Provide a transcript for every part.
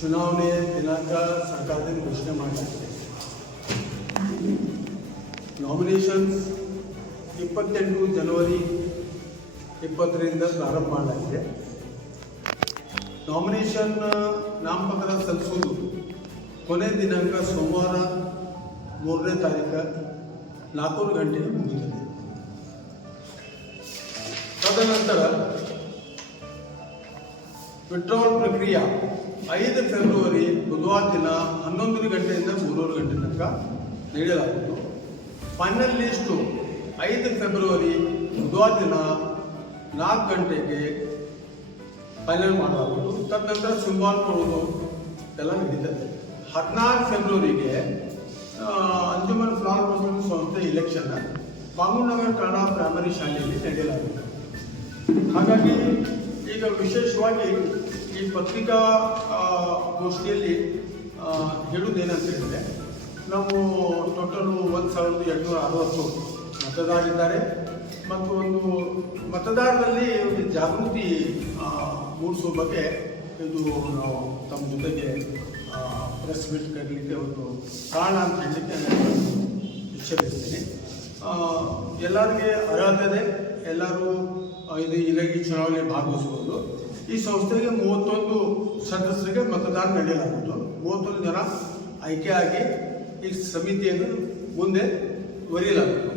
ಚುನಾವಣೆ ದಿನಾಂಕ ಸರ್ಕಾರದಿಂದ ಘೋಷಣೆ ಮಾಡಲಾಗಿದೆ. ನಾಮಿನೇಷನ್ಸ್ 28 ಜನವರಿ 20ರಿಂದ ಪ್ರಾರಂಭ ಮಾಡಲಾಗಿದೆ. ನಾಮಿನೇಷನ್ ನಾಮಪತ್ರ ಸಲ್ಲಿಸುವುದು ಕೊನೆ ದಿನಾಂಕ ಸೋಮವಾರ 3ನೇ ತಾರೀಕು 4 ಗಂಟೆಗೆ ಮುಗಿಯುತ್ತದೆ. ತದನಂತರ ವಿಡ್ರಾವಲ್ ಪ್ರಕ್ರಿಯೆ 5 ಫೆಬ್ರವರಿ ಬುಧವಾರ ದಿನ 11 ಗಂಟೆಯಿಂದ 3 ಗಂಟೆ ತನಕ ನೀಡಲಾಗುವುದು. ಫೈನಲ್ ಲಿಸ್ಟು 5 ಫೆಬ್ರವರಿ ಬುಧವಾರ ದಿನ 4 ಗಂಟೆಗೆ ಫೈನಲ್ ಮಾಡಲಾಗುವುದು. ತದನಂತರ ಸಿಂಬಾಲ್ ಕೊಡುವುದು ಎಲ್ಲ ನಡೀತದೆ. 16 ಫೆಬ್ರವರಿಗೆ ಅಂಜುಮನ್ ಫ್ಲಾವರ್ ಮುಸ್ಲಿಂ ಸಂಸ್ಥೆ ಇಲೆಕ್ಷನ್ ಬಾಂಗುನಗರ್ ಕನ್ನಡ ಪ್ರೈಮರಿ ಶಾಲೆಯಲ್ಲಿ ನಡೆಯಲಾಗುತ್ತದೆ. ಹಾಗಾಗಿ ಈಗ ವಿಶೇಷವಾಗಿ ಈ ಪತ್ರಿಕಾ ಗೋಷ್ಠಿಯಲ್ಲಿ ಹೇಳುವುದೇನಂತ ಹೇಳಿದರೆ, ನಾವು ಟೋಟಲು 1860 ಮತದಾರರಿದ್ದಾರೆ ಮತ್ತು ಒಂದು ಮತದಾರರಲ್ಲಿ ಒಂದು ಜಾಗೃತಿ ಮೂಡಿಸುವ ಬಗ್ಗೆ ಇದು ನಾವು ತಮ್ಮ ಜೊತೆಗೆ ಪ್ರೆಸ್ ಮೀಟ್ ಕರೀಲಿಕ್ಕೆ ಒಂದು ಕಾರಣ ಅಂತ ಹೇಳಲಿಕ್ಕೆ ನಾನು ಇಚ್ಛೆಪಡ್ತೀನಿ. ಎಲ್ಲರಿಗೆ ಅರ್ಹತೆ ಇದೆ, ಎಲ್ಲರೂ ಈ ಚುನಾವಣೆ ಭಾಗವಹಿಸಬಹುದು. ಈ ಸಂಸ್ಥೆಗೆ 31 ಸದಸ್ಯರಿಗೆ ಮತದಾನ ನಡೆಯಲಾಗುವುದು. 31 ಜನ ಆಯ್ಕೆಯಾಗಿ ಈ ಸಮಿತಿಯನ್ನು ಮುಂದೆ ಒರೆಯಲಾಗುವುದು.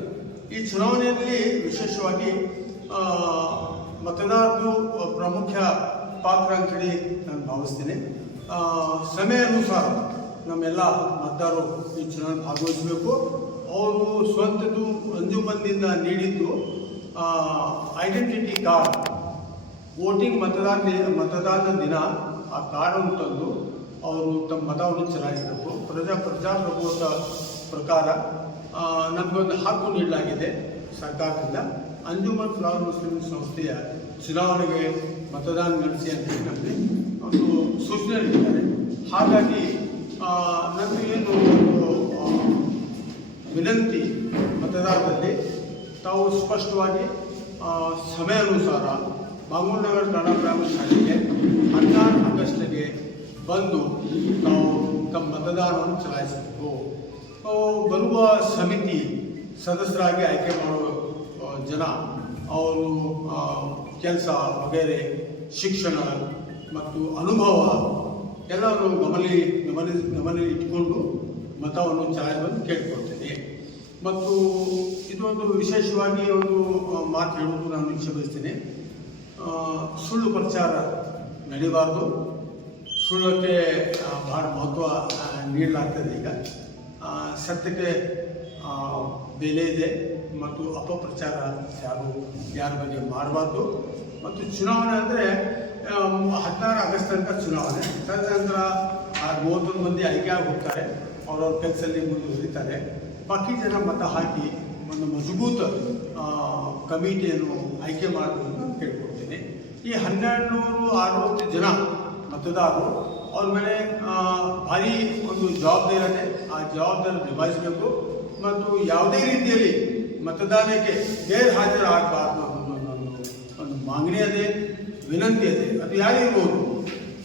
ಈ ಚುನಾವಣೆಯಲ್ಲಿ ವಿಶೇಷವಾಗಿ ಮತದಾರರು ಪ್ರಮುಖ ಪಾತ್ರ ಅಂತೇಳಿ ನಾನು ಭಾವಿಸ್ತೀನಿ. ಸಮಯ ಅನುಸಾರ ನಮ್ಮೆಲ್ಲ ಮತದಾರರು ಈ ಚುನಾವಣೆ ಭಾಗವಹಿಸಬೇಕು. ಅವರು ಸ್ವಂತದ್ದು ಅಂಜುಮನ್ನಿಂದ ನೀಡಿದ್ದು ಐಡೆಂಟಿಟಿ ಕಾರ್ಡ್, ವೋಟಿಂಗ್ ಮತದಾನದ ದಿನ ಆ ಕಾರ್ಡನ್ನು ತಂದು ಅವರು ತಮ್ಮ ಮತವನ್ನು ಚಲಾಯಿಸಬೇಕು. ಪ್ರಜಾಪ್ರಭುತ್ವ ಪ್ರಕಾರ ನಮಗೊಂದು ಹಕ್ಕು ನೀಡಲಾಗಿದೆ ಸರ್ಕಾರದಿಂದ. ಅಂಜುಮನ್ ಫ್ಲವರ್ ಮುಸ್ಲಿಂ ಸಂಸ್ಥೆಯ ಚುನಾವಣೆಗೆ ಮತದಾನ ನಡೆಸಿ ಅಂತ ನಮಗೆ ಒಂದು ಸೂಚನೆ ನೀಡಿದ್ದಾರೆ. ಹಾಗಾಗಿ ನಮಗೇನು ವಿನಂತಿ, ಮತದಾರರಲ್ಲಿ ತಾವು ಸ್ಪಷ್ಟವಾಗಿ ಸಮಯ ಅನುಸಾರ ಬಾಂಗುನಗರ್ ಕನ್ನಡ ಪ್ರೈಮರಿ ಶಾಲೆಗೆ 16 ಆಗಸ್ಟ್ಗೆ ಬಂದು ತಾವು ತಮ್ಮ ಮತದಾನವನ್ನು ಚಲಾಯಿಸಬೇಕು. ಬರುವ ಸಮಿತಿ ಸದಸ್ಯರಾಗಿ ಆಯ್ಕೆ ಮಾಡುವ ಜನ ಅವರು ಕೆಲಸ ವಗೈರೆ, ಶಿಕ್ಷಣ ಮತ್ತು ಅನುಭವ ಎಲ್ಲರೂ ಗಮನ ಇಟ್ಟುಕೊಂಡು ಮತವನ್ನು ಚಲಾಯಿಸುವಂತೆ ಕೇಳಿಕೊಳ್ತೇನೆ. ಮತ್ತು ಇದೊಂದು ವಿಶೇಷವಾಗಿ ಒಂದು ಮಾತು ಹೇಳುವುದು ನಾನು ಇಚ್ಛೆ ಬಯಸ್ತೇನೆ. ಸುಳ್ಳು ಪ್ರಚಾರ ನಡೀಬಾರ್ದು. ಸುಳ್ಳಕ್ಕೆ ಭಾಳ ಮಹತ್ವ ನೀಡಲಾಗ್ತದೆ. ಈಗ ಸತ್ಯಕ್ಕೆ ಬೆಲೆ ಇದೆ ಮತ್ತು ಅಪಪ್ರಚಾರ ಯಾರ ಬಗ್ಗೆ ಮಾಡಬಾರ್ದು. ಮತ್ತು ಚುನಾವಣೆ ಅಂದರೆ 16 ಆಗಸ್ಟ್ ತನಕ ಚುನಾವಣೆ. ತದನಂತರ 31 ಮಂದಿ ಆಯ್ಕೆಯಾಗಿ ಹೋಗ್ತಾರೆ, ಅವ್ರವ್ರ ಕೆಲಸದಲ್ಲಿ ಮುಂದುವರಿತಾರೆ. ಬಾಕಿ ಜನ ಮತ ಹಾಕಿ ಒಂದು ಮಜಬೂತ ಕಮಿಟಿಯನ್ನು ಆಯ್ಕೆ ಮಾಡಬಹುದು ಅಂತ ಕೇಳ್ಕೊಡ್ತೀನಿ. ಈ 1260 ಜನ ಮತದಾರರು ಅವ್ರ ಮೇಲೆ ಭಾರಿ ಒಂದು ಜವಾಬ್ದಾರಿ ಇದೆ. ಆ ಜವಾಬ್ದಾರಿ ನಿಭಾಯಿಸಬೇಕು ಮತ್ತು ಯಾವುದೇ ರೀತಿಯಲ್ಲಿ ಮತದಾನಕ್ಕೆ ಗೈರು ಹಾಜರಾಗಬಾರ್ದು ಅನ್ನೋದು ಒಂದು ಮಾಗಣಿ ಇದೆ, ವಿನಂತಿ ಇದೆ. ಅದು ಯಾರಿರ್ಬೋದು,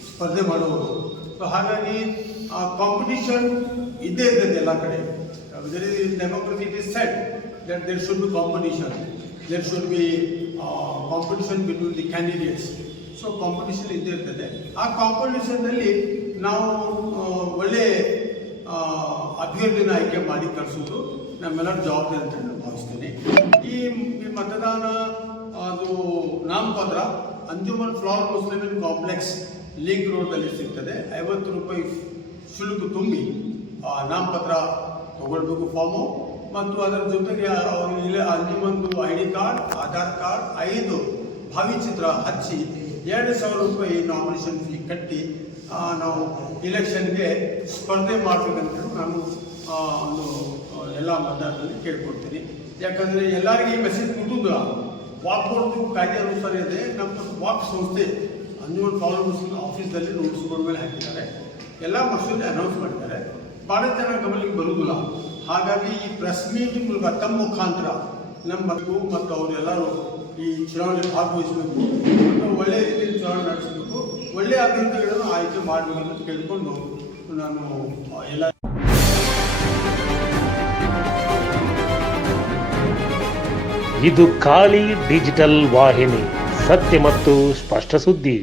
ಸ್ಪರ್ಧೆ ಮಾಡುವುದು. ಸೊ ಹಾಗಾಗಿ ಕಾಂಪಿಟಿಷನ್ ಇದ್ದೇ ಇರ್ತದೆ ಎಲ್ಲ ಕಡೆ. There is democracy, it is said that there should be competition. There should be competition between the candidates. So competition ಇದ್ದೇ ಇರ್ತದೆ. ಆ ಕಾಂಪಿಟಿಷನ್ನಲ್ಲಿ ನಾವು ಒಳ್ಳೆ ಅಭ್ಯರ್ಥಿನ ಆಯ್ಕೆ ಮಾಡಿ ಕಳಿಸೋದು ನಮ್ಮೆಲ್ಲರ ಜವಾಬ್ದಾರಿ ಅಂತ ನಾನು ಭಾವಿಸ್ತೇನೆ. ಈ ಮತದಾನ ಅದು ನಾಮಪತ್ರ Anjuman flower Muslim complex link ರೋಡ್ನಲ್ಲಿ ಸಿಗ್ತದೆ. 50 ರೂಪಾಯಿ ಶುಲ್ಕ ತುಂಬಿ ನಾಮಪತ್ರ ತಗೊಳ್ಬೇಕು, ಫಾರ್ಮು. ಮತ್ತು ಅದರ ಜೊತೆಗೆ ಅವರು ಇಲ್ಲಿ ಅಂಜುಮನ್ದು ID ಕಾರ್ಡ್, ಆಧಾರ್ ಕಾರ್ಡ್, 5 ಭಾವಚಿತ್ರ ಹಚ್ಚಿ 2,000 ರೂಪಾಯಿ ನಾಮಿನೇಷನ್ ಫೀ ಕಟ್ಟಿ ನಾವು ಇಲೆಕ್ಷನ್ಗೆ ಸ್ಪರ್ಧೆ ಮಾಡಬೇಕಂತ ನಾನು ಒಂದು ಎಲ್ಲ ಮತದಾರರಲ್ಲಿ ಕೇಳ್ಕೊಡ್ತೀನಿ. ಯಾಕಂದರೆ ಎಲ್ಲರಿಗೂ ಈ ಮೆಸೇಜ್ ಮುಟ್ಟುವುದಿಲ್ಲ. ವಾಕ್ಬೋರ್ಡು ಕಾಯ್ದೆ ಅನುಸಾರ ಇದೆ. ನಮ್ಮ ವಾಕ್ ಸಂಸ್ಥೆ ಅಂಜುಮನ್ ಫ್ಲವರ್ ಮುಸ್ಲಿಂ ಆಫೀಸಲ್ಲಿ ನೋಟಿಸ್ಗಳ ಮೇಲೆ ಹಾಕಿದ್ದಾರೆ. ಎಲ್ಲ ಮಸೂದೆ ಅನೌನ್ಸ್ ಮಾಡಿದ್ದಾರೆ. ಭಾಳ ಜನ ಗಮನಕ್ಕೆ ಬರುವುದಿಲ್ಲ. ಹಾಗಾಗಿ ಈ ಪ್ರೆಸ್ ಮೀಟ್ ಮೂಲಕ ತಮ್ಮ ಮುಖಾಂತರ ನಮ್ಮ ಮತ್ತು ಅವರೆಲ್ಲರೂ ಈ ಚುನಾವಣೆ ಭಾಗವಹಿಸಬೇಕು ಮತ್ತು ಒಳ್ಳೆಯ ರೀತಿಯಲ್ಲಿ ಚುನಾವಣೆ ನಡೆಸಬೇಕು. ಒಳ್ಳೆಯ ಅಭ್ಯರ್ಥಿಗಳನ್ನು ಆಯ್ಕೆ ಮಾಡಬೇಕಂತ ಕೇಳಿಕೊಂಡು ನಾನು ಎಲ್ಲ ಇದು ಖಾಲಿ ಡಿಜಿಟಲ್ ವಾಹಿನಿ, ಸತ್ಯ ಮತ್ತು ಸ್ಪಷ್ಟ ಸುದ್ದಿ.